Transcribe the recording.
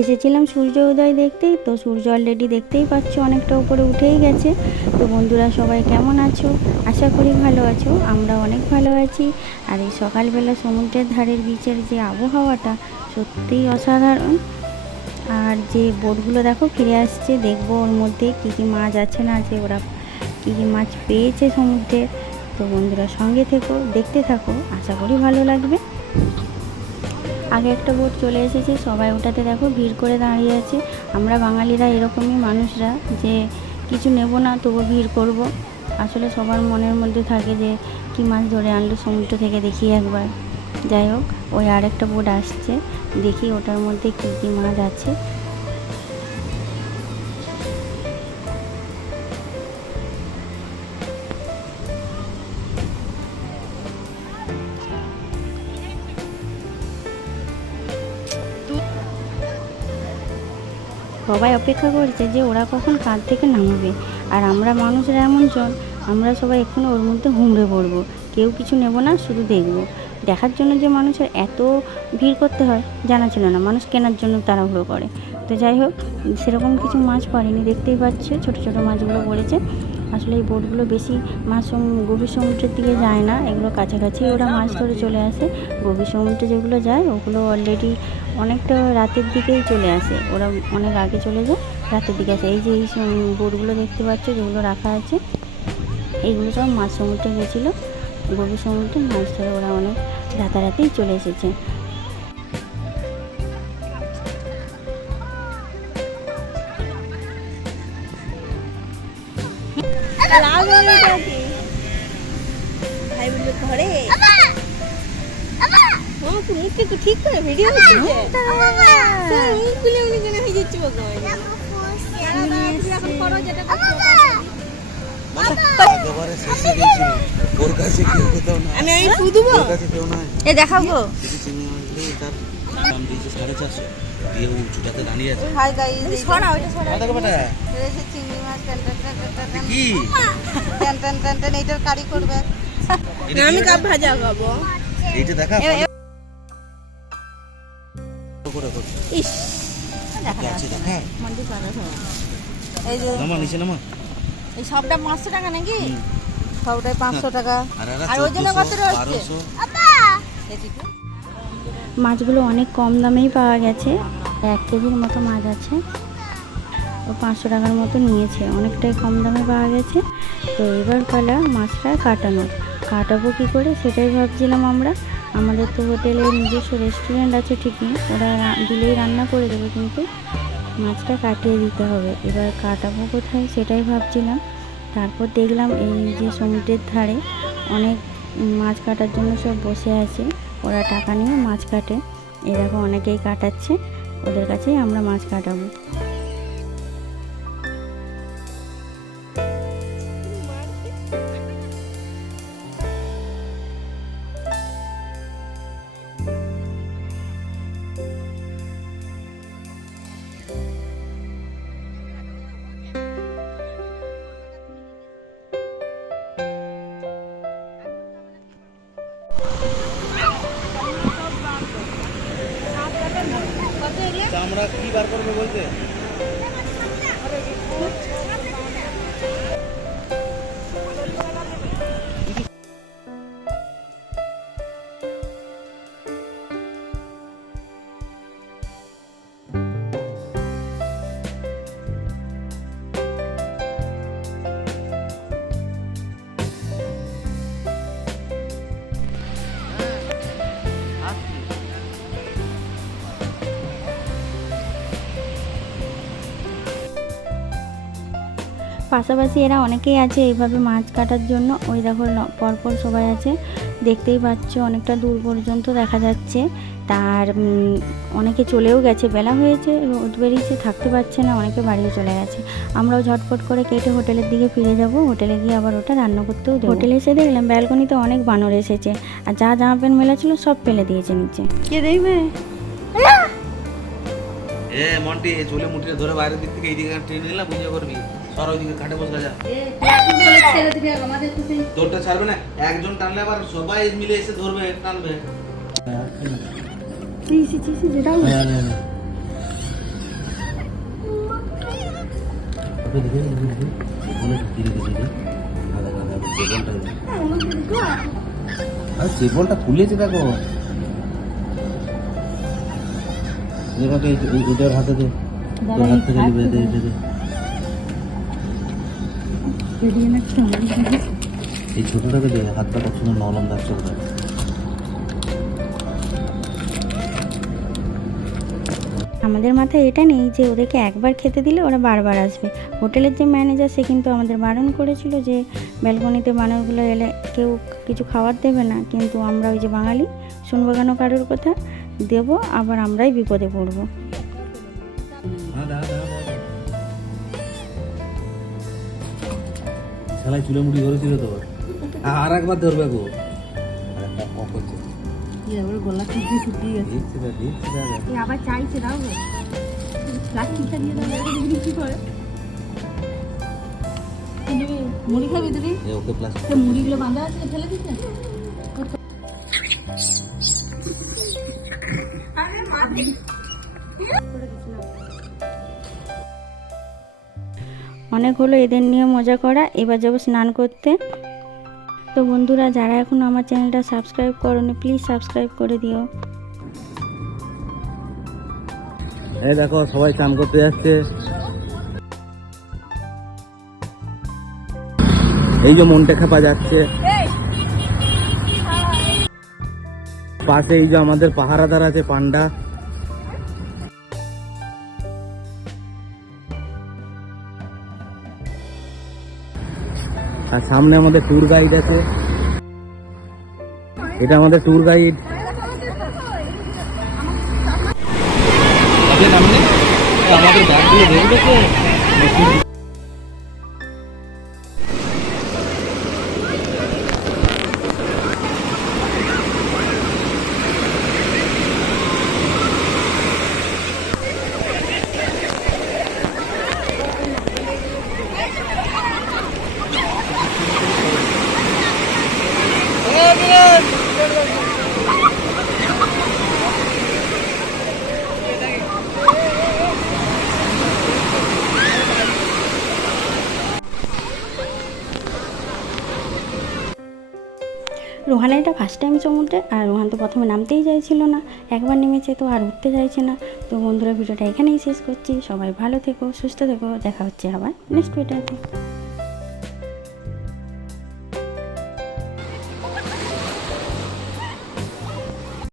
এসেছিলাম সূর্য উদয় দেখতে, তো সূর্য অলরেডি দেখতেই পাচ্ছ অনেকটা উপরে উঠেই গেছে। তো বন্ধুরা সবাই কেমন আছো? আশা করি ভালো আছো। আমরা অনেক ভালো আছি। আর এই সকালবেলা সমুদ্রের ধারের বিচের যে আবহাওয়াটা সত্যিই অসাধারণ। আর যে বোটগুলো দেখো ফিরে আসছে, দেখবো ওর মধ্যে কী কী মাছ আছে না আছে, ওরা কী কী মাছ পেয়েছে সমুদ্রে। তো বন্ধুরা সঙ্গে থেকো, দেখতে থাকো, আশা করি ভালো লাগবে। আগে একটা বোট চলে এসেছে, সবাই ওটাতে দেখো ভিড় করে দাঁড়িয়ে আছে। আমরা বাঙালিরা এরকমই মানুষরা, যে কিছু নেব না তবু ভিড় করব। আসলে সবার মনের মধ্যে থাকে যে কী মাছ ধরে আনলো সমুদ্র থেকে, দেখি একবার। যাই হোক, ওই আরেকটা বোট আসছে, দেখি ওটার মধ্যে কী কী মাছ আছে। সবাই অপেক্ষা করছে যে ওরা কখন কাঁধ থেকে নামবে। আর আমরা মানুষরা এমন জন, আমরা সবাই এক্ষুনি ওর মধ্যে হুমড়ে পড়বো। কেউ কিছু নেব না, শুধু দেখবো। দেখার জন্য যে মানুষের এত ভিড় করতে হয় জানা ছিল না, মানুষ কেনার জন্য তাড়াহুড়ো করে। তো যাই হোক, সেরকম কিছু মাছ পড়েনি, দেখতেই পাচ্ছে ছোটো ছোটো মাছগুলো পড়েছে। আসলে এই বোটগুলো বেশি গভীর সমুদ্রের দিকে যায় না, এগুলো কাছাকাছি ওরা মাছ ধরে চলে আসে। গভীর সমুদ্রে যেগুলো যায় ওগুলো অলরেডি অনেকটা রাতের দিকেই চলে আসে, ওরা অনেক আগে চলে যায়, রাতের দিকে আসে। এই যে এই বোটগুলো দেখতে পাচ্ছ যেগুলো রাখা আছে, এইগুলো সব মাছ সমুদ্রে গেছিলো, গভীর সমুদ্রে মাছ ধরে ওরা অনেক রাতারাতেই চলে এসেছে। ঠিক করে ভিডিও দেখাবো। এইটার কারি করবে, আমি কাপ ভাজা খাবো। এইটা দেখা ইস দেখা যাচ্ছে না, মন্ডি পাড়া খাওয়া। এই যে নামা নিচে নামা, এই সবটা 500 টাকা নাকি? সবটাই 500 টাকা। আর ওই জন্য কত রয়েছে? মাছগুলো অনেক কম দামেই পাওয়া গেছে, 1 কেজির মতো মাছ আছে, ও 500 টাকার মতো নিয়েছে, অনেকটাই কম দামে পাওয়া গেছে। তো এবার পালা মাছটা কাটাবো কী করে সেটাই ভাবছিলাম আমরা। আমাদের তো হোটেলে নিজস্ব রেস্টুরেন্ট আছে ঠিকই, ওরা দিলেই রান্না করে দেবে, কিন্তু মাছটা কাটিয়ে দিতে হবে। এবার কাটাবো কোথায় সেটাই ভাবছিলাম। তারপর দেখলাম এই যে সমুদ্রের ধারে অনেক মাছ কাটার জন্য সব বসে আছে, ওরা টাকা নিয়ে মাছ কাটে। এরকম অনেকেই কাটাচ্ছে, ওদের কাছেই আমরা মাছ কাটাবো। আমরা কি বার করবে বলতে পাশাপাশি এরা অনেকেই আছে এইভাবে মাছ কাটার জন্য। ওই দেখো পরপর সবাই আছে, দেখতেই পাচ্ছ অনেকটা দূর পর্যন্ত দেখা যাচ্ছে। তার অনেকে চলেও গেছে, বেলা হয়েছে, রোদ বেরিয়েছে, থাকতে পারছে না, অনেকে বাড়িও চলে গেছে। আমরাও ঝটপট করে কেটে হোটেলের দিকে ফিরে যাব, হোটেলে গিয়ে আবার ওটা রান্না করতেও দেবো। হোটেলে এসে দেখলাম ব্যালকনিতে অনেক বানর এসেছে, আর যা জামা প্যান্ট মেলা ছিল সব ফেলে দিয়েছে নিচে। কে দেখবে? মন্টি চলে মুঠিয়ে ধরে বাইরের দিক থেকে এইদিকে ট্রেন নিলাম, বুঝে করবি সর ওইদিকে খাটে বসে যা। তোরটা ছাড়বে না, একজন টানলে আবার সবাই মিলে এসে ধরবে, টানবে। চেপলটা খুলেছে দেখো, এটার হাতে দে, তোর হাত থেকে বেঁধে এটা দে। এই ছোটটাকে দে, হাতটা কত সুন্দর নরম লাগছে ওটা। আমাদের মাথায় এটা নেই যে ওদেরকে একবার খেতে দিলে ওরা বারবার আসবে। হোটেলের যে ম্যানেজার সে কিন্তু আমাদের বারণ করেছিল যে ব্যালকনিতে বানরগুলো এলে কেউ কিছু খাবার দেবে না, কিন্তু আমরা ওই যে বাঙালি শুনবো কেন কারোর কথা, দেবো আবার আমরাই বিপদে পড়বো। শালাই চুলে মুড়ি ধরেছিল তোর, আর একবার ধরবে গো। গলা শুকিয়ে শুকিয়ে গেছে। আবার চাইছে দাও প্লাস্টিকটা দিয়ে দাও, কি করে মুড়ি খাবি তুমি? ওকে প্লাস্টিক মুড়িগুলো বাঁধা আছে, ফেলে দিচ্ছে। অনেক হলো এদের নিয়ে মজা করা, এবার যাবো স্নান করতে। তো বন্ধুরা, যারা এখন আমার চ্যানেলটা সাবস্ক্রাইব করোনি প্লিজ সাবস্ক্রাইব করে দিও। এই দেখো সবাই স্নান করতে যাচ্ছে। এই যে মনটা খেপা যাচ্ছে, পাশে এই যে আমাদের পাহারাদার আছে পান্ডা। আর সামনে আমাদের ট্যুর গাইড আছে, এটা আমাদের ট্যুর গাইড। আমাদের ব্যাগগুলো দেখবে। রোহান এটা ফার্স্ট টাইম সমুদ্রে, আর রোহান তো প্রথমে নামতেই চাইছিল না, একবার নেমেছে তো আর উঠতে চাইছে না। তো বন্ধুরা, ভিডিওটা এখানেই শেষ করছি। সবাই ভালো থেকো, সুস্থ থেকো, দেখা হচ্ছে আবার নেক্সট ভিডিওতে।